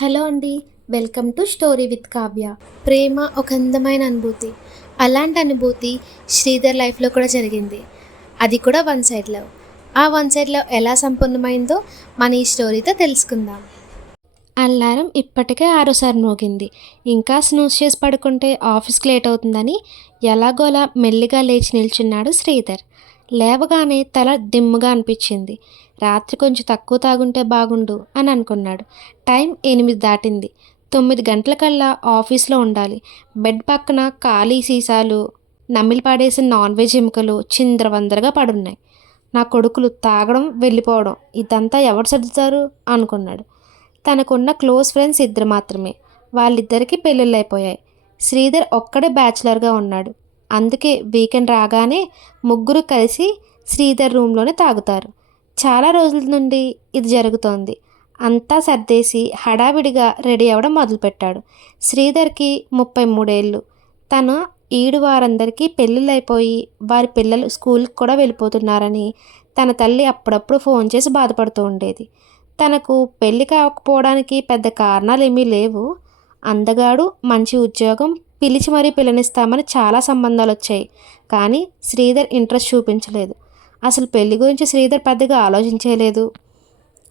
Hello అండి. Welcome to story with Kavya. ప్రేమ ఒక అందమైన అనుభూతి. అలాంటి అనుభూతి శ్రీధర్ లైఫ్లో కూడా జరిగింది. అది కూడా వన్ సైడ్ లవ్. ఆ వన్ సైడ్ లవ్ ఎలా సంపూర్ణమైందో మన ఈ స్టోరీతో తెలుసుకుందాం. అల్లారం ఇప్పటికే ఆరోసారి మోగింది. ఇంకా స్నూజ్ చేసి పడుకుంటే ఆఫీస్కి లేట్ అవుతుందని ఎలాగోలా మెల్లిగా లేచి నిల్చున్నాడు శ్రీధర్. లేవగానే తల దిమ్ముగా అనిపించింది. రాత్రి కొంచెం తక్కువ తాగుంటే బాగుండు అని అనుకున్నాడు. టైం 8 దాటింది. 9 గంటలకల్లా ఆఫీస్లో ఉండాలి. బెడ్ పక్కన ఖాళీ సీసాలు, నమిలి పాడేసిన నాన్ వెజ్ ఎముకలు చిందరవందరగా పడున్నాయి. నా కొడుకులు తాగడం వెళ్ళిపోవడం ఇదంతా ఎవరు సర్దుతారు అనుకున్నాడు. తనకున్న క్లోజ్ ఫ్రెండ్స్ ఇద్దరు మాత్రమే. వాళ్ళిద్దరికీ పెళ్ళిళ్ళైపోయాయి. శ్రీధర్ ఒక్కడే బ్యాచులర్గా ఉన్నాడు. అందుకే వీకెండ్ రాగానే ముగ్గురు కలిసి శ్రీధర్ రూమ్లోనే తాగుతారు. చాలా రోజుల నుండి ఇది జరుగుతోంది. అంతా సర్దేసి హడావిడిగా రెడీ అవ్వడం మొదలుపెట్టాడు. శ్రీధర్కి 33 ఏళ్ళు. తను ఈడు వారందరికీ పెళ్ళిళ్ళైపోయి వారి పిల్లలు స్కూల్కి కూడా వెళ్ళిపోతున్నారని తన తల్లి అప్పుడప్పుడు ఫోన్ చేసి బాధపడుతూ ఉండేది. తనకు పెళ్లి కాకపోవడానికి పెద్ద కారణాలు ఏమీ లేవు. అందగాడు, మంచి ఉద్యోగం, పిలిచి మరీ పిల్లనిస్తామని చాలా సంబంధాలు వచ్చాయి. కానీ శ్రీధర్ ఇంట్రెస్ట్ చూపించలేదు. అసలు పెళ్లి గురించి శ్రీధర్ పెద్దగా ఆలోచించలేదు.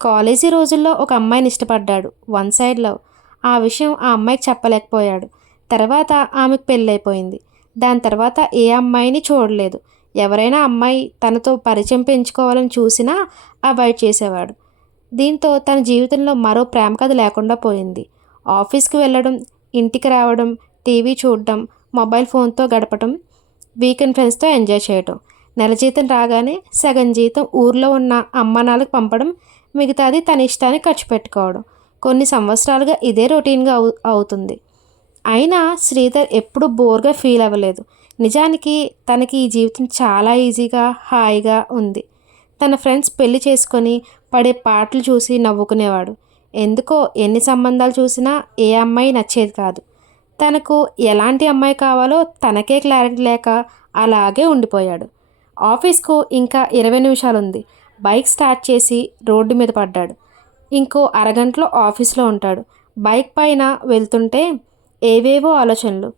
కాలేజీ రోజుల్లో ఒక అమ్మాయిని ఇష్టపడ్డాడు. One side love. ఆ విషయం ఆ అమ్మాయికి చెప్పలేకపోయాడు. తర్వాత ఆమెకు పెళ్ళైపోయింది. దాని తర్వాత ఏ అమ్మాయిని చూడలేదు. ఎవరైనా అమ్మాయి తనతో పరిచయం పెంచుకోవాలని చూసినా అవాయిడ్ చేసేవాడు. దీంతో తన జీవితంలో మరో ప్రేమ కథ లేకుండా పోయింది. ఆఫీస్కి వెళ్ళడం, ఇంటికి రావడం, టీవీ చూడడం, మొబైల్ ఫోన్తో గడపడం, వీకెండ్ ఫ్రెండ్స్తో ఎంజాయ్ చేయడం. నెల జీతం రాగానే సగం జీతం ఊర్లో ఉన్న అమ్మానాలకు పంపడం, మిగతాది తన ఇష్టానికి ఖర్చు పెట్టుకోవడం. కొన్ని సంవత్సరాలుగా ఇదే రొటీన్గా అవుతుంది. అయినా శ్రీధర్ ఎప్పుడూ బోర్గా ఫీల్ అవ్వలేదు. నిజానికి తనకి ఈ జీవితం చాలా ఈజీగా, హాయిగా ఉంది. తన ఫ్రెండ్స్ పెళ్లి చేసుకొని పడే పాటలు చూసి నవ్వుకునేవాడు. ఎందుకో ఎన్ని సంబంధాలు చూసినా ఏ అమ్మాయి నచ్చేది కాదు. తనకు ఎలాంటి అమ్మాయి కావాలో తనకే క్లారిటీ లేక అలాగే ఉండిపోయాడు. ఆఫీస్కు ఇంకా 20 నిమిషాలుంది. బైక్ స్టార్ట్ చేసి రోడ్డు మీద పడ్డాడు. ఇంకో అరగంటలో ఆఫీస్లో ఉంటాడు. బైక్ పైన వెళ్తుంటే ఏవేవో ఆలోచనలు.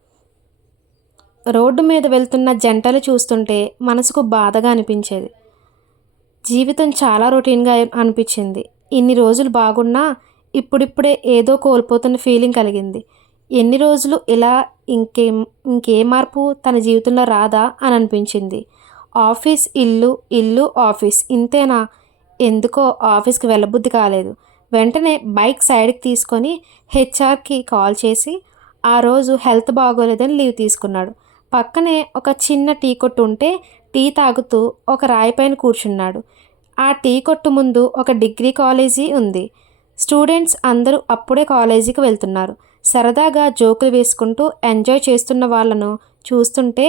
రోడ్డు మీద వెళ్తున్న జంటలు చూస్తుంటే మనసుకు బాధగా అనిపించేది. జీవితం చాలా రొటీన్గా అనిపించింది. ఇన్ని రోజులు బాగున్నా ఇప్పుడిప్పుడే ఏదో కోల్పోతున్న ఫీలింగ్ కలిగింది. ఎన్ని రోజులు ఇలా ఇంకే మార్పు తన జీవితంలో రాదా అని అనిపించింది. ఆఫీస్, ఇల్లు, ఇల్లు, ఆఫీస్ ఇంతేనా? ఎందుకో ఆఫీస్కి వెళ్ళబుద్ధి కాలేదు. వెంటనే బైక్ సైడ్కి తీసుకొని హెచ్ఆర్కి కాల్ చేసి ఆ రోజు హెల్త్ బాగోలేదని లీవ్ తీసుకున్నాడు. పక్కనే ఒక చిన్న టీ కొట్టు ఉంటే టీ తాగుతూ ఒక రాయి పైన కూర్చున్నాడు. ఆ టీ కొట్టు ముందు ఒక డిగ్రీ కాలేజీ ఉంది. స్టూడెంట్స్ అందరూ అప్పుడే కాలేజీకి వెళ్తున్నారు. సరదాగా జోకులు వేసుకుంటూ ఎంజాయ్ చేస్తున్న వాళ్ళను చూస్తుంటే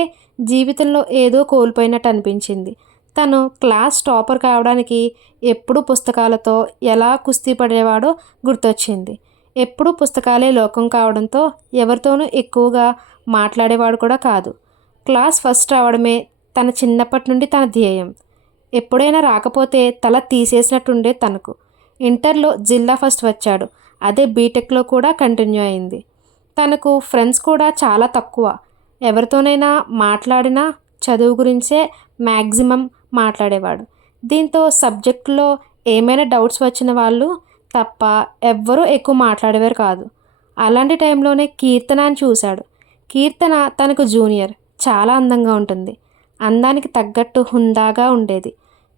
జీవితంలో ఏదో కోల్పోయినట్టు అనిపించింది. తను క్లాస్ టాపర్ కావడానికి ఎప్పుడూ పుస్తకాలతో ఎలా కుస్తీ పడేవాడో గుర్తొచ్చింది. ఎప్పుడూ పుస్తకాలే లోకం కావడంతో ఎవరితోనూ ఎక్కువగా మాట్లాడేవాడు కూడా కాదు. క్లాస్ ఫస్ట్ రావడమే తన చిన్నప్పటి నుండి తన ధ్యేయం. ఎప్పుడైనా రాకపోతే తల తీసేసినట్టుండే తనకు. ఇంటర్లో జిల్లా ఫస్ట్ వచ్చాడు. అదే బీటెక్లో కూడా కంటిన్యూ అయింది. తనకు ఫ్రెండ్స్ కూడా చాలా తక్కువ. ఎవరితోనైనా మాట్లాడినా చదువు గురించే మ్యాక్సిమం మాట్లాడేవాడు. దీంతో సబ్జెక్టులో ఏమైనా డౌట్స్ వచ్చిన వాళ్ళు తప్ప ఎవ్వరూ ఎక్కువ మాట్లాడేవారు కాదు. అలాంటి టైంలోనే కీర్తనని చూశాడు. కీర్తన తనకు జూనియర్. చాలా అందంగా ఉంటుంది. అందానికి తగ్గట్టు హుందాగా ఉండేది.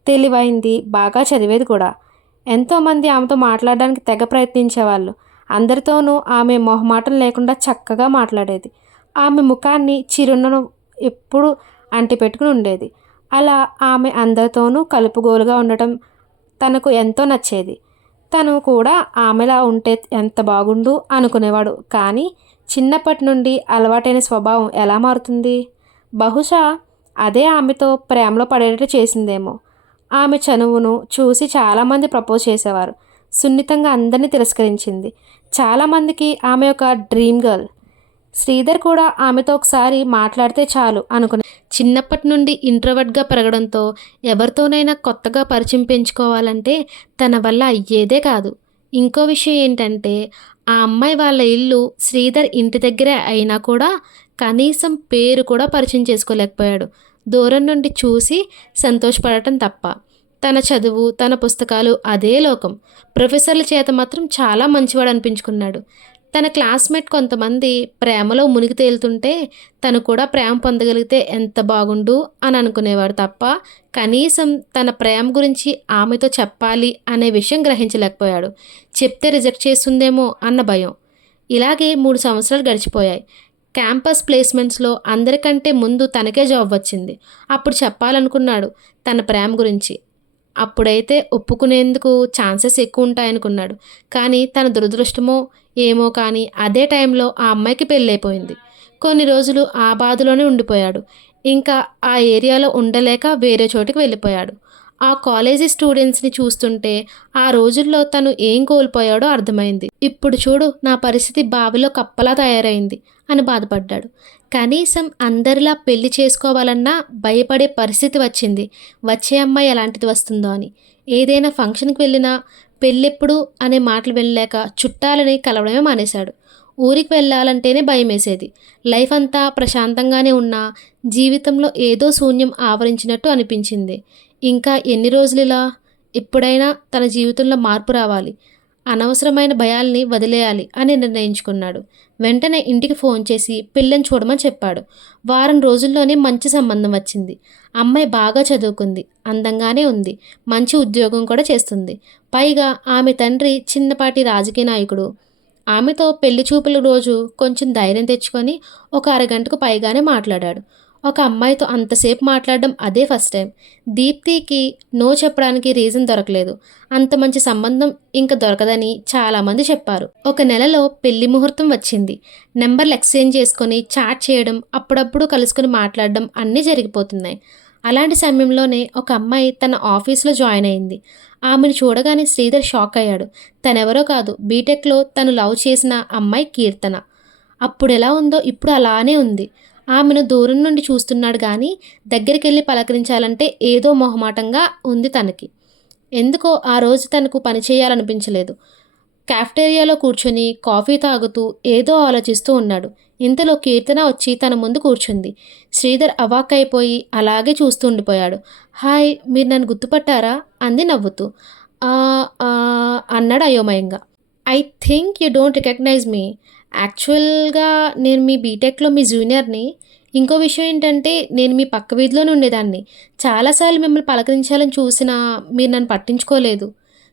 తెలివైంది, బాగా చదివేది కూడా. ఎంతోమంది ఆమెతో మాట్లాడడానికి తెగ ప్రయత్నించేవాళ్ళు. అందరితోనూ ఆమె మొహమాటం లేకుండా చక్కగా మాట్లాడేది. ఆమె ముఖాన్ని చిరునవ్వు ఎప్పుడూ అంటిపెట్టుకుని ఉండేది. అలా ఆమె అందరితోనూ కలుపుగోలుగా ఉండటం తనకు ఎంతో నచ్చేది. తను కూడా ఆమెలా ఉంటే ఎంత బాగుండు అనుకునేవాడు. కానీ చిన్నప్పటి నుండి అలవాటైన స్వభావం ఎలా మారుతుంది? బహుశా అదే ఆమెతో ప్రేమలో పడేటట్టు చేసిందేమో. ఆమె చనువును చూసి చాలామంది ప్రపోజ్ చేసేవారు. సున్నితంగా అందరినీ తిరస్కరించింది. చాలామందికి ఆమె ఒక డ్రీమ్ గర్ల్. శ్రీధర్ కూడా ఆమెతో ఒకసారి మాట్లాడితే చాలు అనుకునే. చిన్నప్పటి నుండి ఇంట్రోవర్ట్గా పెరగడంతో ఎవరితోనైనా కొత్తగా పరిచయం పెంచుకోవాలంటే తన వల్ల అయ్యేదే కాదు. ఇంకో విషయం ఏంటంటే ఆ అమ్మాయి వాళ్ళ ఇల్లు శ్రీధర్ ఇంటి దగ్గరే అయినా కూడా కనీసం పేరు కూడా పరిచయం చేసుకోలేకపోయాడు. దూరం నుండి చూసి సంతోషపడటం తప్ప. తన చదువు, తన పుస్తకాలు అదే లోకం. ప్రొఫెసర్ల చేత మాత్రం చాలా మంచివాడు అనిపించుకున్నాడు. తన క్లాస్మేట్ కొంతమంది ప్రేమలో మునిగి తేలుతుంటే తను కూడా ప్రేమ పొందగలిగితే ఎంత బాగుండు అని అనుకునేవాడు తప్ప కనీసం తన ప్రేమ గురించి ఆమెతో చెప్పాలి అనే విషయం గ్రహించలేకపోయాడు. చెప్తే రిజెక్ట్ చేస్తుందేమో అన్న భయం. ఇలాగే 3 సంవత్సరాలు గడిచిపోయాయి. క్యాంపస్ ప్లేస్మెంట్స్లో అందరికంటే ముందు తనకే జాబ్ వచ్చింది. అప్పుడు చెప్పాలనుకున్నాడు తన ప్రేమ గురించి. అప్పుడైతే ఒప్పుకునేందుకు ఛాన్సెస్ ఎక్కువ ఉంటాయనుకున్నాడు. కానీ తన దురదృష్టమో ఏమో కానీ అదే టైంలో ఆ అమ్మాయికి పెళ్ళైపోయింది. కొన్ని రోజులు ఆ బాధలోనే ఉండిపోయాడు. ఇంకా ఆ ఏరియాలో ఉండలేక వేరే చోటికి వెళ్ళిపోయాడు. ఆ కాలేజీ స్టూడెంట్స్ని చూస్తుంటే ఆ రోజుల్లో తను ఏం కోల్పోయాడో అర్థమైంది. ఇప్పుడు చూడు నా పరిస్థితి బావిలో కప్పలా తయారైంది అని బాధపడ్డాడు. కనీసం అందరిలా పెళ్లి చేసుకోవాలన్నా భయపడే పరిస్థితి వచ్చింది. వచ్చే అమ్మాయి ఎలాంటిది వస్తుందో అని. ఏదైనా ఫంక్షన్కి వెళ్ళినా పెళ్ళెప్పుడు అనే మాటలు వెళ్ళలేక చుట్టాలని కలవడమే మానేశాడు. ఊరికి వెళ్ళాలంటేనే భయం వేసేది. లైఫ్ అంతా ప్రశాంతంగానే ఉన్నా జీవితంలో ఏదో శూన్యం ఆవరించినట్టు అనిపించింది. ఇంకా ఎన్ని రోజులు ఇలా? ఎప్పుడైనా తన జీవితంలో మార్పు రావాలి. అనవసరమైన భయాల్ని వదిలేయాలి అని నిర్ణయించుకున్నాడు. వెంటనే ఇంటికి ఫోన్ చేసి పిల్లని చూడమని చెప్పాడు. వారం రోజుల్లోనే మంచి సంబంధం వచ్చింది. అమ్మాయి బాగా చదువుకుంది, అందంగానే ఉంది, మంచి ఉద్యోగం కూడా చేస్తుంది. పైగా ఆమె తండ్రి చిన్నపాటి రాజకీయ నాయకుడు. ఆమెతో పెళ్లి చూపుల రోజు కొంచెం ధైర్యం తెచ్చుకొని ఒక అరగంటకు పైగానే మాట్లాడాడు. ఒక అమ్మాయితో అంతసేపు మాట్లాడడం అదే ఫస్ట్ టైం. దీప్తికి నో చెప్పడానికి రీజన్ దొరకలేదు. అంత మంచి సంబంధం ఇంకా దొరకదని చాలామంది చెప్పారు. ఒక నెలలో పెళ్లి ముహూర్తం వచ్చింది. నెంబర్లు ఎక్స్చేంజ్ చేసుకొని చాట్ చేయడం, అప్పుడప్పుడు కలుసుకొని మాట్లాడడం అన్నీ జరిగిపోతున్నాయి. అలాంటి సమయంలోనే ఒక అమ్మాయి తన ఆఫీస్లో జాయిన్ అయింది. ఆమెను చూడగానే శ్రీధర్ షాక్ అయ్యాడు. తనెవరో కాదు, బీటెక్లో తను లవ్ చేసిన అమ్మాయి కీర్తన. అప్పుడు ఎలా ఉందో ఇప్పుడు అలానే ఉంది. ఆమెను దూరం నుండి చూస్తున్నాడు కానీ దగ్గరికి వెళ్ళి పలకరించాలంటే ఏదో మొహమాటంగా ఉంది తనకి. ఎందుకో ఆ రోజు తనకు పని చేయాలనిపించలేదు. కాఫ్టేరియాలో కూర్చొని కాఫీ తాగుతూ ఏదో ఆలోచిస్తూ ఉన్నాడు. ఇంతలో కీర్తన వచ్చి తన ముందు కూర్చుంది. శ్రీధర్ అవాక్కైపోయి అలాగే చూస్తూ ఉండిపోయాడు. హాయ్, మీరు నన్ను గుర్తుపట్టారా అంది నవ్వుతూ. "ఆ, ఆ" అన్నాడు అయోమయంగా. I think you don't recognise me. యాక్చువల్గా నేను మీ బీటెక్లో మీ జూనియర్ని. ఇంకో విషయం ఏంటంటే నేను మీ పక్క వీధిలోనే ఉండేదాన్ని. చాలాసార్లు మిమ్మల్ని పలకరించాలని చూసినా మీరు నన్ను పట్టించుకోలేదు.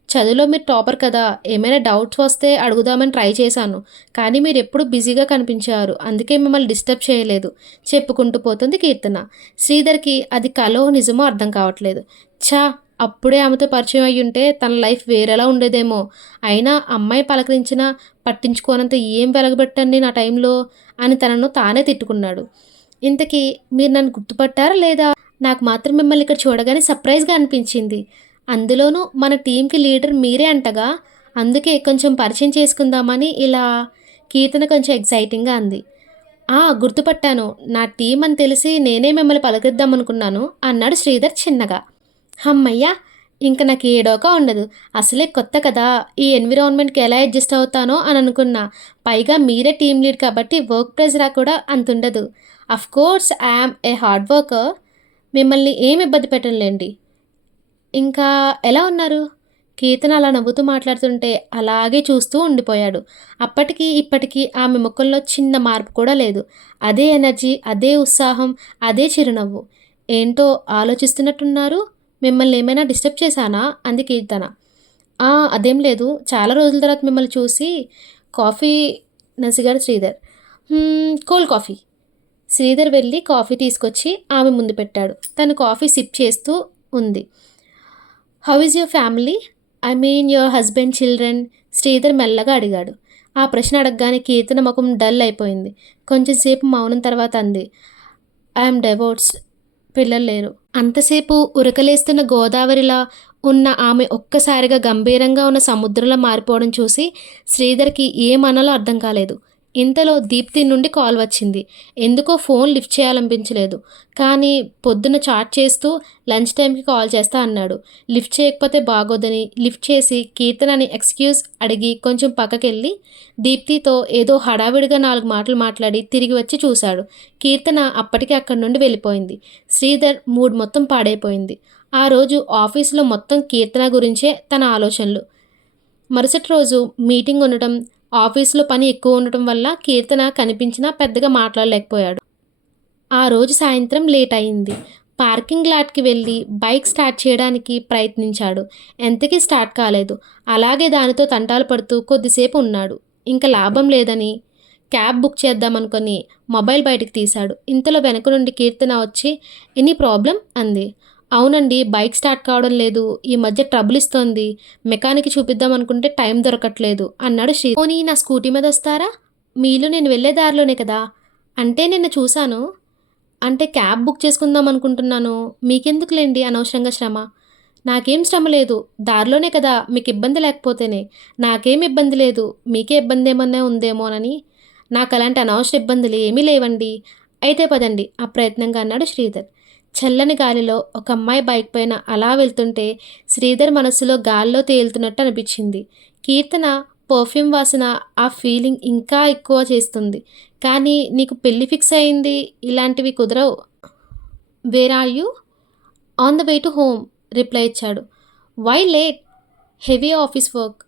చదువులో మీరు టాపర్ కదా, ఏమైనా డౌట్స్ వస్తే అడుగుదామని ట్రై చేశాను. కానీ మీరు ఎప్పుడు బిజీగా కనిపించారు, అందుకే మిమ్మల్ని డిస్టర్బ్ చేయలేదు చెప్పుకుంటూ పోతుంది కీర్తన. శ్రీధర్కి అది కలో నిజమో అర్థం కావట్లేదు. ఛా, అప్పుడే ఆమెతో పరిచయం అయ్యుంటే తన లైఫ్ వేరేలా ఉండేదేమో. అయినా అమ్మాయి పలకరించినా పట్టించుకోనంత ఏం వెలగబెట్టండి నా టైంలో అని తనను తానే తిట్టుకున్నాడు. ఇంతకీ మీరు నన్ను గుర్తుపట్టారా లేదా? నాకు మాత్రం మిమ్మల్ని ఇక్కడ చూడగానే సర్ప్రైజ్గా అనిపించింది. అందులోనూ మన టీంకి లీడర్ మీరే అంటగా, అందుకే కొంచెం పరిచయం చేసుకుందామని ఇలా. కీర్తన కొంచెం ఎక్సైటింగ్గా అంది. గుర్తుపట్టాను, నా టీం అని తెలిసి నేనే మిమ్మల్ని పలకరిద్దామనుకున్నాను అన్నాడు శ్రీధర్ చిన్నగా. హమ్మయ్య, ఇంక నాకు ఏ డోకా ఉండదు. అసలే కొత్త కదా, ఈ ఎన్విరాన్మెంట్కి ఎలా అడ్జస్ట్ అవుతానో అని అనుకున్నా. పైగా మీరే టీం లీడ్ కాబట్టి వర్క్ ప్రెజర్ కూడా అంత ఉండదు. Of course I am a hard worker. మిమ్మల్ని ఏం ఇబ్బంది పెట్టనులేండి. ఇంకా ఎలా ఉన్నారు? కీర్తన అలా నవ్వుతూ మాట్లాడుతుంటే అలాగే చూస్తూ ఉండిపోయాడు. అప్పటికి ఇప్పటికీ ఆమె ముఖంలో చిన్న మార్పు కూడా లేదు. అదే ఎనర్జీ, అదే ఉత్సాహం, అదే చిరునవ్వు. ఏంటో ఆలోచిస్తున్నట్టున్నారు. మిమ్మల్ని ఏమైనా డిస్టర్బ్ చేశానా అంది కీర్తన. అదేం లేదు, చాలా రోజుల తర్వాత మిమ్మల్ని చూసి. కాఫీ నసిగాడు శ్రీధర్. Cold coffee. శ్రీధర్ వెళ్ళి కాఫీ తీసుకొచ్చి ఆమె ముందు పెట్టాడు. తను కాఫీ సిప్ చేస్తూ ఉంది. How is your family? I mean your husband, children? Sridhar మెల్లగా అడిగాడు. ఆ ప్రశ్న అడగగానే కీర్తన ముఖం డల్ అయిపోయింది. కొంచెంసేపు మౌనం తర్వాత అంది, ఐఎమ్ డైవోర్స్డ్. పిల్లలు లేరు. అంతసేపు ఉరకలేస్తున్న గోదావరిలా ఉన్న ఆమె ఒక్కసారిగా గంభీరంగా ఉన్న సముద్రంలో మారిపోవడం చూసి శ్రీధర్కి ఏమనాలో అర్థం కాలేదు. ఇంతలో దీప్తి నుండి కాల్ వచ్చింది. ఎందుకో ఫోన్ లిఫ్ట్ చేయాలనిపించలేదు. కానీ పొద్దున చాట్ చేస్తూ లంచ్ టైంకి కాల్ చేస్తా అన్నాడు. లిఫ్ట్ చేయకపోతే బాగోదని లిఫ్ట్ చేసి కీర్తనని ఎక్స్క్యూజ్ అడిగి కొంచెం పక్కకెళ్ళి దీప్తితో ఏదో హడావిడిగా 4 మాటలు మాట్లాడి తిరిగి వచ్చి చూశాడు. కీర్తన అప్పటికే అక్కడి నుండి వెళ్ళిపోయింది. శ్రీధర్ మూడ్ మొత్తం పాడైపోయింది. ఆ రోజు ఆఫీసులో మొత్తం కీర్తన గురించే తన ఆలోచనలు. మరుసటి రోజు మీటింగ్ ఉండటం, ఆఫీసులో పని ఎక్కువ ఉండటం వల్ల కీర్తన కనిపించినా పెద్దగా మాట్లాడలేకపోయాడు. ఆ రోజు సాయంత్రం లేట్ అయింది. పార్కింగ్ లాట్కి వెళ్ళి బైక్ స్టార్ట్ చేయడానికి ప్రయత్నించాడు. ఎంతకీ స్టార్ట్ కాలేదు. అలాగే దానితో తంటాలు పడుతూ కొద్దిసేపు ఉన్నాడు. ఇంకా లాభం లేదని క్యాబ్ బుక్ చేద్దామనుకొని మొబైల్ బయటికి తీశాడు. ఇంతలో వెనక నుండి కీర్తన వచ్చి ఎనీ ప్రాబ్లం అంది. అవునండి, బైక్ స్టార్ట్ కావడం లేదు, ఈ మధ్య ట్రబుల్ ఇస్తోంది, మెకానిక్ చూపిద్దాం అనుకుంటే టైం దొరకట్లేదు అన్నాడు శ్రీ. పోనీ నా స్కూటీ మీద వస్తారా? మీ ఇల్లు నేను వెళ్ళే దారిలోనే కదా. అంటే నిన్న చూశాను. అంటే క్యాబ్ బుక్ చేసుకుందాం అనుకుంటున్నాను. మీకెందుకులేండి అనవసరంగా శ్రమ. నాకేం శ్రమ లేదు, దారిలోనే కదా, మీకు ఇబ్బంది లేకపోతేనే. నాకేం ఇబ్బంది లేదు, మీకే ఇబ్బంది ఏమన్నా ఉందేమోనని. నాకు అలాంటి అనవసర ఇబ్బందులు ఏమీ లేవండి. అయితే పదండి అప్రయత్నంగా అన్నాడు శ్రీధర్. చల్లని గాలిలో ఒక అమ్మాయి బైక్ పైన అలా వెళ్తుంటే శ్రీధర్ మనసులో గాల్లో తేలుతున్నట్టు అనిపించింది. కీర్తన పర్ఫ్యూమ్ వాసన ఆ ఫీలింగ్ ఇంకా ఎక్కువ చేస్తుంది. కానీ నీకు పెళ్ళి ఫిక్స్ అయింది, ఇలాంటివి కుదరవు. Where are you? On the way to home reply ఇచ్చాడు. Why late? Heavy office work.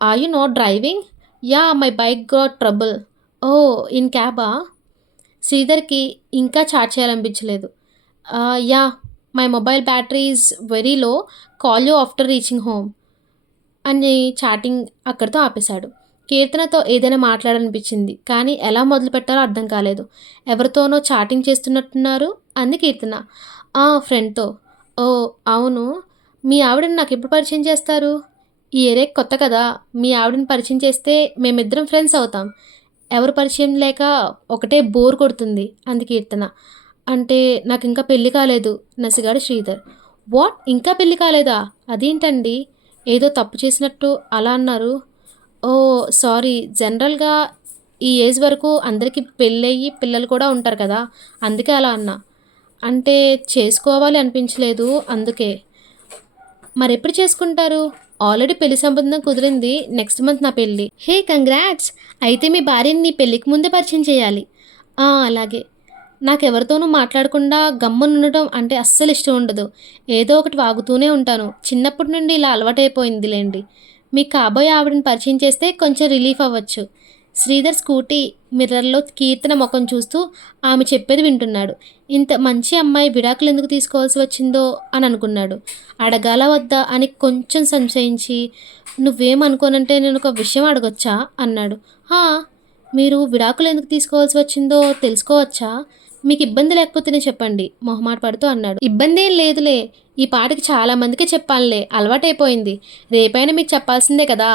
Are you not driving? Yeah, my bike got trouble. Oh, in క్యాబా? శ్రీధర్కి ఇంకా చాట్ చేయాలనిపించలేదు. Yeah, my mobile battery is very low, call you after reaching home అని chatting అక్కడితో ఆపేశాడు. కీర్తనతో ఏదైనా మాట్లాడాలనిపించింది, కానీ ఎలా మొదలు పెట్టాలో అర్థం కాలేదు. ఎవరితోనో చాటింగ్ చేస్తున్నట్టున్నారు అంది కీర్తన. ఫ్రెండ్తో. ఓ అవును, మీ ఆవిడని నాకు ఎప్పుడు పరిచయం చేస్తారు? ఈ ఏరియాకి కొత్త కదా, మీ ఆవిడని పరిచయం చేస్తే మేమిద్దరం ఫ్రెండ్స్ అవుతాం. ఎవరు పరిచయం లేక ఒకటే బోర్ కొడుతుంది అంది కీర్తన. అంటే నాకు ఇంకా పెళ్ళి కాలేదు నసిగాడు శ్రీధర్. వాట్, ఇంకా పెళ్ళి కాలేదా? అదేంటండి, ఏదో తప్పు చేసినట్టు అలా అన్నారు. ఓ సారీ, జనరల్గా ఈ ఏజ్ వరకు అందరికీ పెళ్ళయ్యి పిల్లలు కూడా ఉంటారు కదా, అందుకే అలా అన్నా. అంటే చేసుకోవాలి అనిపించలేదు అందుకే. మరెప్పుడు చేసుకుంటారు? ఆల్రెడీ పెళ్లి సంబంధం కుదిరింది, నెక్స్ట్ మంత్ నా పెళ్ళి. హే కంగ్రాట్స్, అయితే మీ భార్యని నీ పెళ్ళికి ముందే పరిచయం చేయాలి. అలాగే. నాకెవరితోనూ మాట్లాడకుండా గమ్మునుండటం అంటే అస్సలు ఇష్టం ఉండదు. ఏదో ఒకటి వాగుతూనే ఉంటాను. చిన్నప్పటి నుండి ఇలా అలవాటైపోయిందిలేండి. మీకు కాబోయే ఆవిడని పరిచయం చేస్తే కొంచెం రిలీఫ్ అవ్వచ్చు. శ్రీధర్ స్కూటీ మిర్రర్లో కీర్తన ముఖం చూస్తూ ఆమె చెప్పేది వింటున్నాడు. ఇంత మంచి అమ్మాయి విడాకులు ఎందుకు తీసుకోవాల్సి వచ్చిందో అని అనుకున్నాడు. అడగాల వద్దా అని కొంచెం సంశయించి, నువ్వేమనుకోనంటే నేను ఒక విషయం అడగొచ్చా అన్నాడు. మీరు విడాకులు ఎందుకు తీసుకోవాల్సి వచ్చిందో తెలుసుకోవచ్చా? మీకు ఇబ్బంది లేకపోతేనే చెప్పండి మొహమాట పడుతూ అన్నాడు. ఇబ్బంది ఏం లేదులే, ఈ పాటికి చాలామందికి చెప్పానులే, అలవాటైపోయింది. రేపైనా మీకు చెప్పాల్సిందే కదా.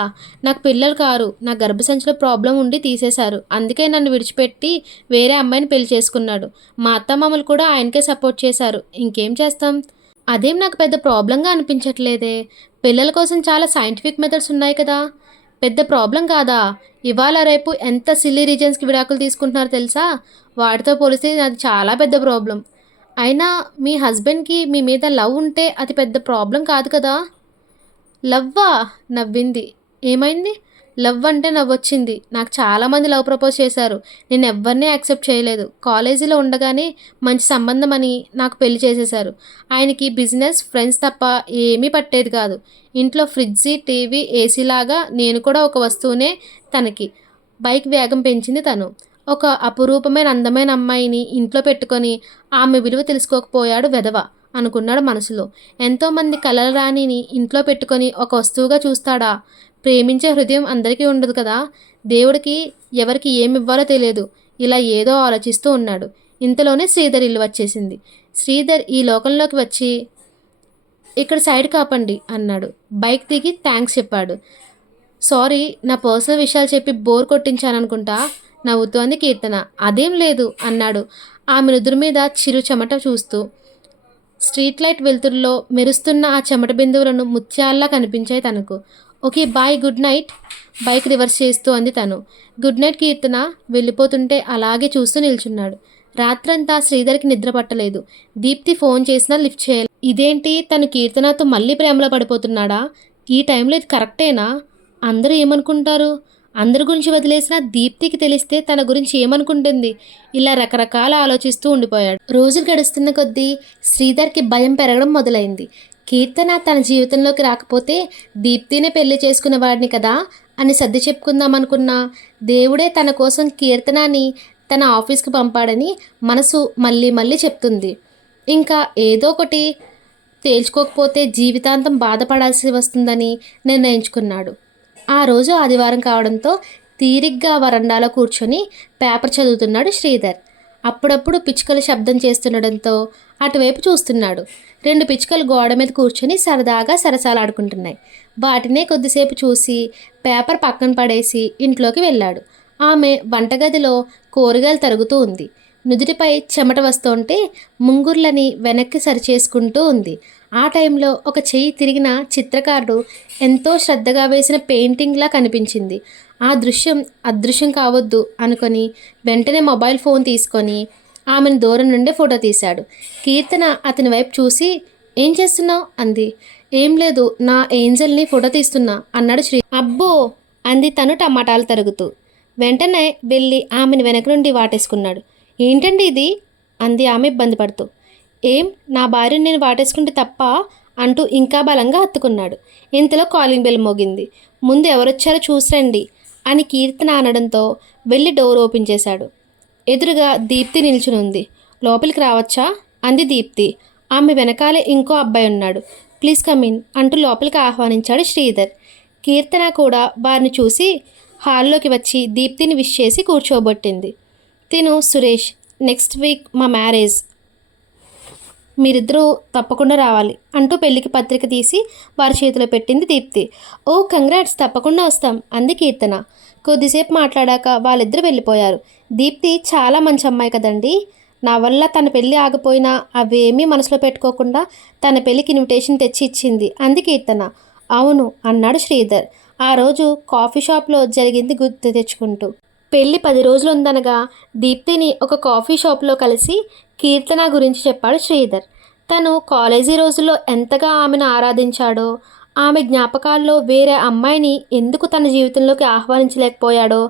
నాకు పిల్లలు కారు, నా గర్భసంచిలో ప్రాబ్లం ఉండి తీసేశారు. అందుకే నన్ను విడిచిపెట్టి వేరే అమ్మాయిని పెళ్లి చేసుకున్నాడు. మా అత్తమామలు కూడా ఆయనకే సపోర్ట్ చేశారు. ఇంకేం చేస్తాం? అదేం నాకు పెద్ద ప్రాబ్లంగా అనిపించట్లేదే. పిల్లల కోసం చాలా సైంటిఫిక్ మెథడ్స్ ఉన్నాయి కదా, పెద్ద ప్రాబ్లం కాదా? ఇవాళ రేపు ఎంత సిల్లీ రీజన్స్కి విడాకులు తీసుకుంటున్నారో తెలుసా? వాటితో పోలిస్తే అది చాలా పెద్ద ప్రాబ్లం. అయినా మీ హస్బెండ్కి మీ మీద లవ్ ఉంటే అది పెద్ద ప్రాబ్లం కాదు కదా. లవ్వా? నవ్వింది. ఏమైంది? లవ్ అంటే నవ్వొచ్చింది. నాకు చాలామంది లవ్ ప్రపోజ్ చేశారు, నేను ఎవరినీ యాక్సెప్ట్ చేయలేదు. కాలేజీలో ఉండగానే మంచి సంబంధం అని నాకు పెళ్లి చేసేశారు. ఆయనకి బిజినెస్, ఫ్రెండ్స్ తప్ప ఏమీ పట్టేది కాదు. ఇంట్లో ఫ్రిడ్జి, టీవీ, ఏసీలాగా నేను కూడా ఒక వస్తువునే తనకి. బైక్ వేగం పెంచింది తను. ఒక అపురూపమైన అందమైన అమ్మాయిని ఇంట్లో పెట్టుకొని ఆమె విలువ తెలుసుకోకపోయాడు వెధవ అనుకున్నాడు మనసులో. ఎంతోమంది కలల రాణిని ఇంట్లో పెట్టుకొని ఒక వస్తువుగా చూస్తాడా? ప్రేమించే హృదయం అందరికీ ఉండదు కదా. దేవుడికి ఎవరికి ఏమివ్వాలో తెలియదు. ఇలా ఏదో ఆలోచిస్తూ ఉన్నాడు. ఇంతలోనే శ్రీధర్ ఇల్లు వచ్చేసింది. శ్రీధర్ ఈ లోకంలోకి వచ్చి ఇక్కడ సైడ్ కాపండి అన్నాడు. బైక్ దిగి థ్యాంక్స్ చెప్పాడు. సారీ, నా పర్సనల్ విషయాలు చెప్పి బోర్ కొట్టించాననుకుంటా నవ్వుతోంది కీర్తన. అదేం లేదు అన్నాడు ఆమె నుదురు మీద చిరు చెమట చూస్తూ. స్ట్రీట్ లైట్ వెలుతురులో మెరుస్తున్న ఆ చెమట బిందువులను ముత్యాల్లా కనిపించాయి తనకు. Okay bye, good night. Bike reverse చేస్తూ అంది తను. గుడ్ నైట్ కీర్తన వెళ్ళిపోతుంటే అలాగే చూస్తూ నిల్చున్నాడు. రాత్రంతా శ్రీధర్కి నిద్ర పట్టలేదు. దీప్తి ఫోన్ చేసినా లిఫ్ట్ చేయాలి. ఇదేంటి తను కీర్తనతో మళ్ళీ ప్రేమలో పడిపోతున్నాడా? ఈ టైంలో ఇది కరెక్టేనా? అందరూ ఏమనుకుంటారు? అందరి గురించి వదిలేసిన దీప్తికి తెలిస్తే తన గురించి ఏమనుకుంటుంది? ఇలా రకరకాల ఆలోచిస్తూ ఉండిపోయాడు. రోజులు గడుస్తున్న కొద్దీ శ్రీధర్కి భయం పెరగడం మొదలైంది. కీర్తన తన జీవితంలోకి రాకపోతే దీప్తినే పెళ్లి చేసుకునేవాడిని కదా అని సర్ది చెప్పుకుందామనుకున్నా దేవుడే తన కోసం కీర్తనాన్ని తన ఆఫీస్కి పంపాడని మనసు మళ్ళీ మళ్ళీ చెప్తుంది. ఇంకా ఏదో ఒకటి తేల్చుకోకపోతే జీవితాంతం బాధపడాల్సి వస్తుందని నిర్ణయించుకున్నాడు. ఆ రోజు ఆదివారం కావడంతో తీరిగ్గా వరండాలో కూర్చొని పేపర్ చదువుతున్నాడు శ్రీధర్. అప్పుడప్పుడు పిచ్చుకలు శబ్దం చేస్తుండడంతో అటువైపు చూస్తున్నాడు. 2 పిచ్చుకలు గోడ మీద కూర్చొని సరదాగా సరసాలాడుకుంటున్నాయి. వాటినే కొద్దిసేపు చూసి పేపర్ పక్కన పడేసి ఇంట్లోకి వెళ్ళాడు. ఆమె వంటగదిలో కూరగాయలు తరుగుతూ ఉంది. నుదుటిపై చెమట వస్తుంటే ముంగుర్లని వెనక్కి సరిచేసుకుంటూ ఉంది. ఆ టైంలో ఒక చెయ్యి తిరిగిన చిత్రకారుడు ఎంతో శ్రద్ధగా వేసిన పెయింటింగ్లా కనిపించింది. ఆ దృశ్యం అదృశ్యం కావద్దు అనుకొని వెంటనే మొబైల్ ఫోన్ తీసుకొని ఆమెను దూరం నుండే ఫోటో తీశాడు. కీర్తన అతని వైపు చూసి ఏం చేస్తున్నావు అంది. ఏం లేదు, నా ఏంజల్ని ఫోటో తీస్తున్నా అన్నాడు శ్రీ. అబ్బో అంది తను టమాటాలు తరుగుతూ. వెంటనే వెళ్ళి ఆమెను వెనక నుండి వాటేసుకున్నాడు. ఏంటండి ఇది అంది ఆమె ఇబ్బంది పడుతూ. ఏం, నా భార్యను నేను వాటేసుకుంటే తప్ప అంటూ ఇంకా బలంగా హత్తుకున్నాడు. ఇంతలో కాలింగ్ బెల్ మోగింది. ముందు ఎవరొచ్చారో చూసిరండి అని కీర్తన అనడంతో వెళ్ళి డోర్ ఓపెన్ చేశాడు. ఎదురుగా దీప్తి నిల్చునుంది. లోపలికి రావచ్చా అంది దీప్తి. ఆమె వెనకాలే ఇంకో అబ్బాయి ఉన్నాడు. ప్లీజ్ కమిన్ అంటూ లోపలికి ఆహ్వానించాడు శ్రీధర్. కీర్తన కూడా వారిని చూసి హాల్లోకి వచ్చి దీప్తిని విష్ చేసి కూర్చోబొట్టింది. తిను సురేష్, నెక్స్ట్ వీక్ మా మ్యారేజ్, మీరిద్దరూ తప్పకుండా రావాలి అంటూ పెళ్లికి పత్రిక తీసి వారి చేతిలో పెట్టింది దీప్తి. ఓ కంగ్రాట్స్, తప్పకుండా వస్తాం అంది కీర్తన. కొద్దిసేపు మాట్లాడాక వాళ్ళిద్దరూ వెళ్ళిపోయారు. దీప్తి చాలా మంచి అమ్మాయి కదండి. నా వల్ల తన పెళ్ళి ఆగిపోయినా అవేమీ మనసులో పెట్టుకోకుండా తన పెళ్ళికి ఇన్విటేషన్ తెచ్చి ఇచ్చింది అంది కీర్తన. అవును అన్నాడు శ్రీధర్ ఆ రోజు కాఫీ షాప్లో జరిగింది గుర్తు తెచ్చుకుంటూ. పెళ్ళి 10 రోజులు ఉందనగా దీప్తిని ఒక కాఫీ షాప్లో కలిసి కీర్తన గురించి చెప్పాడు శ్రీధర్. తను కాలేజీ రోజుల్లో ఎంతగా ఆమెను ఆరాధించాడో, ఆమె జ్ఞాపకాల్లో వేరే అమ్మాయిని ఎందుకు తన జీవితంలోకి ఆహ్వానించలేకపోయాడో,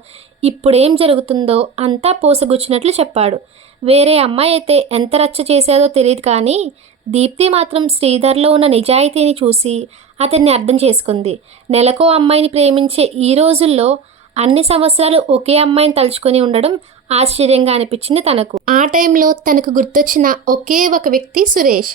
ఇప్పుడేం జరుగుతుందో అంతా పోసగుచ్చినట్లు చెప్పాడు. వేరే అమ్మాయి అయితే ఎంత రచ్చ చేసేదో తెలియదు, కానీ దీప్తి మాత్రం శ్రీధర్లో ఉన్న నిజాయితీని చూసి అతన్ని అర్థం చేసుకుంది. నెలకో అమ్మాయిని ప్రేమించే ఈ రోజుల్లో అన్ని సంవత్సరాలు ఒకే అమ్మాయిని తలుచుకొని ఉండడం ఆశ్చర్యంగా అనిపించింది తనకు. ఆ టైంలో తనకు గుర్తొచ్చిన ఒకే ఒక వ్యక్తి సురేష్.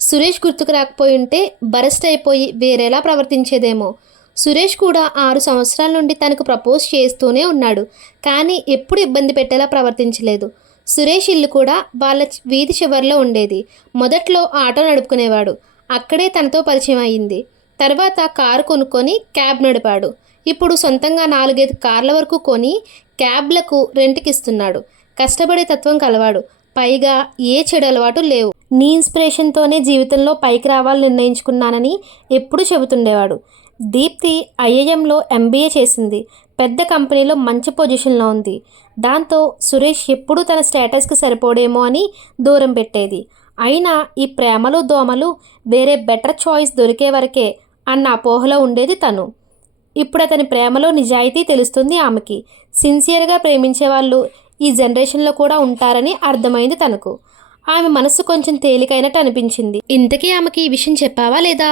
సురేష్ గుర్తుకు రాకపోయి ఉంటే బరస్ట్ అయిపోయి వేరేలా ప్రవర్తించేదేమో. సురేష్ కూడా 6 సంవత్సరాల నుండి తనకు ప్రపోజ్ చేస్తూనే ఉన్నాడు, కానీ ఎప్పుడు ఇబ్బంది పెట్టేలా ప్రవర్తించలేదు. సురేష్ ఇల్లు కూడా వాళ్ళ వీధి చివరిలో ఉండేది. మొదట్లో ఆటో నడుపుకునేవాడు. అక్కడే తనతో పరిచయం అయ్యింది. తర్వాత కారు కొనుక్కొని క్యాబ్ నడిపాడు. ఇప్పుడు సొంతంగా 4-5 కార్ల వరకు కొని క్యాబ్లకు రెంట్కి ఇస్తున్నాడు. కష్టపడే తత్వం కలవాడు. పైగా ఏ చెడు అలవాటు లేవు. నీ ఇన్స్పిరేషన్తోనే జీవితంలో పైకి రావాలని నిర్ణయించుకున్నానని ఎప్పుడూ చెబుతుండేవాడు. దీప్తి ఐఐఎంలో ఎంబీఏ చేసింది. పెద్ద కంపెనీలో మంచి పొజిషన్లో ఉంది. దాంతో సురేష్ ఎప్పుడూ తన స్టేటస్కి సరిపోడేమో అని దూరం పెట్టేది. అయినా ఈ ప్రేమలు దోమలు వేరే బెటర్ చాయిస్ దొరికే వరకే అన్న అపోహలో ఉండేది తను. ఇప్పుడు అతని ప్రేమలో నిజాయితీ తెలుస్తుంది ఆమెకి. సిన్సియర్గా ప్రేమించే వాళ్ళు ఈ జనరేషన్లో కూడా ఉంటారని అర్థమైంది తనకు. ఆమె మనసు కొంచెం తేలికైనట్టు అనిపించింది. ఇంతకీ ఆమెకి ఈ విషయం చెప్పావా లేదా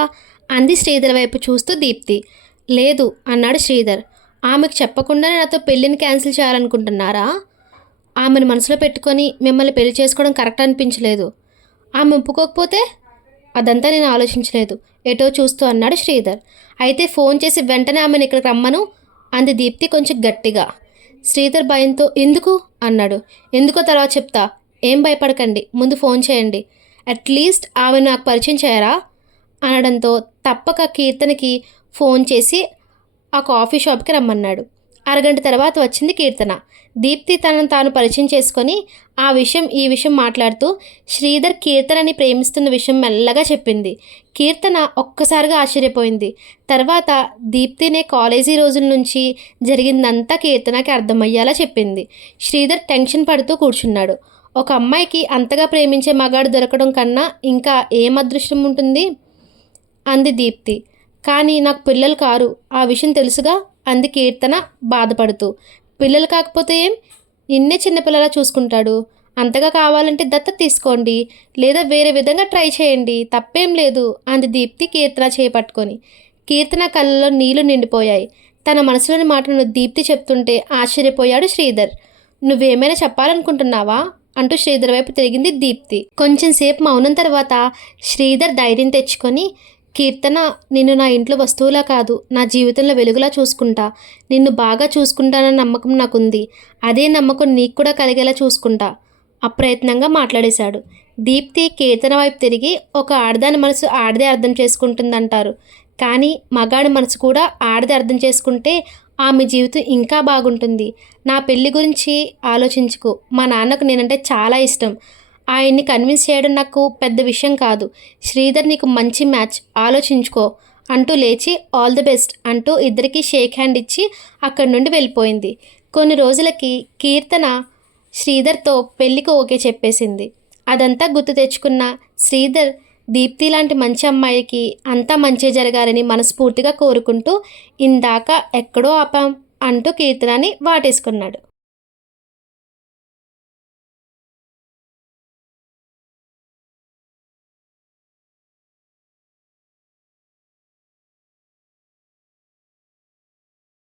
అంది శ్రీధర్ వైపు చూస్తూ దీప్తి. లేదు అన్నాడు శ్రీధర్. ఆమెకు చెప్పకుండానే నాతో పెళ్ళిని క్యాన్సిల్ చేయాలనుకుంటున్నారా? ఆమెను మనసులో పెట్టుకొని మిమ్మల్ని పెళ్లి చేసుకోవడం కరెక్ట్ అనిపించలేదు. ఆమె ఒప్పుకోకపోతే? అదంతా నేను ఆలోచించలేదు, ఎటో చూస్తూ అన్నాడు శ్రీధర్. అయితే ఫోన్ చేసి వెంటనే ఆమెను ఇక్కడికి రమ్మను అంది దీప్తి కొంచెం గట్టిగా. శ్రీధర్ భయంతో ఎందుకు అన్నాడు. ఎందుకో తర్వాత చెప్తా, ఏం భయపడకండి, ముందు ఫోన్ చేయండి, అట్లీస్ట్ ఆమెను నాకు పరిచయం చేయరా అనడంతో తప్పక కీర్తనకి ఫోన్ చేసి ఆ కాఫీ షాప్కి రమ్మన్నాడు. అరగంట తర్వాత వచ్చింది కీర్తన. దీప్తి తనను తాను పరిచయం చేసుకొని ఆ విషయం ఈ విషయం మాట్లాడుతూ శ్రీధర్ కీర్తనని ప్రేమిస్తున్న విషయం మెల్లగా చెప్పింది. కీర్తన ఒక్కసారిగా ఆశ్చర్యపోయింది. తర్వాత దీప్తినే కాలేజీ రోజుల నుంచి జరిగిందంతా కీర్తనకి అర్థమయ్యేలా చెప్పింది. శ్రీధర్ టెన్షన్ పడుతూ కూర్చున్నాడు. ఒక అమ్మాయికి అంతగా ప్రేమించే మగాడు దొరకడం కన్నా ఇంకా ఏం అదృష్టం ఉంటుంది అంది దీప్తి. కానీ నాకు పిల్లలు కారు, ఆ విషయం తెలుసుగా అంది కీర్తన బాధపడుతూ. పిల్లలు కాకపోతే ఏం, నిన్నే చిన్నపిల్లలా చూసుకుంటాడు. అంతగా కావాలంటే దత్తత తీసుకోండి, లేదా వేరే విధంగా ట్రై చేయండి, తప్పేం లేదు అంది దీప్తి కీర్తన చేపట్టుకొని. కీర్తన కళ్ళలో నీళ్లు నిండిపోయాయి. తన మనసులోని మాటను దీప్తి చెప్తుంటే ఆశ్చర్యపోయాడు శ్రీధర్. నువ్వేమైనా చెప్పాలనుకుంటున్నావా అంటూ శ్రీధర్ వైపు తిరిగింది దీప్తి. కొంచెం సేపు మౌనం తర్వాత శ్రీధర్ ధైర్యం తెచ్చుకొని, కీర్తన, నిన్ను నా ఇంట్లో వస్తువులా కాదు, నా జీవితంలో వెలుగులా చూసుకుంటా. నిన్ను బాగా చూసుకుంటానన్న నమ్మకం నాకుంది. అదే నమ్మకం నీకు కూడా కలిగేలా చూసుకుంటా అప్రయత్నంగా మాట్లాడేశాడు. దీప్తి కీర్తన వైపు తిరిగి, ఒక ఆడదాని మనసు ఆడదే అర్థం చేసుకుంటుందంటారు, కానీ మగాడి మనసు కూడా ఆడదే అర్థం చేసుకుంటే ఆమె జీవితం ఇంకా బాగుంటుంది. నా పెళ్లి గురించి ఆలోచించుకో. మా నాన్నకు నేనంటే చాలా ఇష్టం. ఆయన్ని కన్విన్స్ చేయడం నాకు పెద్ద విషయం కాదు. శ్రీధర్ నీకు మంచి మ్యాచ్, ఆలోచించుకో అంటూ లేచి ఆల్ ది బెస్ట్ అంటూ ఇద్దరికీ షేక్ హ్యాండ్ ఇచ్చి అక్కడి నుండి వెళ్ళిపోయింది. కొన్ని రోజులకి కీర్తన శ్రీధర్తో పెళ్లికి ఓకే చెప్పేసింది. అదంతా గుర్తు తెచ్చుకున్న శ్రీధర్ దీప్తి లాంటి మంచి అమ్మాయికి అంతా మంచి జరగాలని మనస్ఫూర్తిగా కోరుకుంటూ, ఇందాక ఎక్కడో ఆపాం అంటూ కీర్తనని వాటేసుకున్నాడు.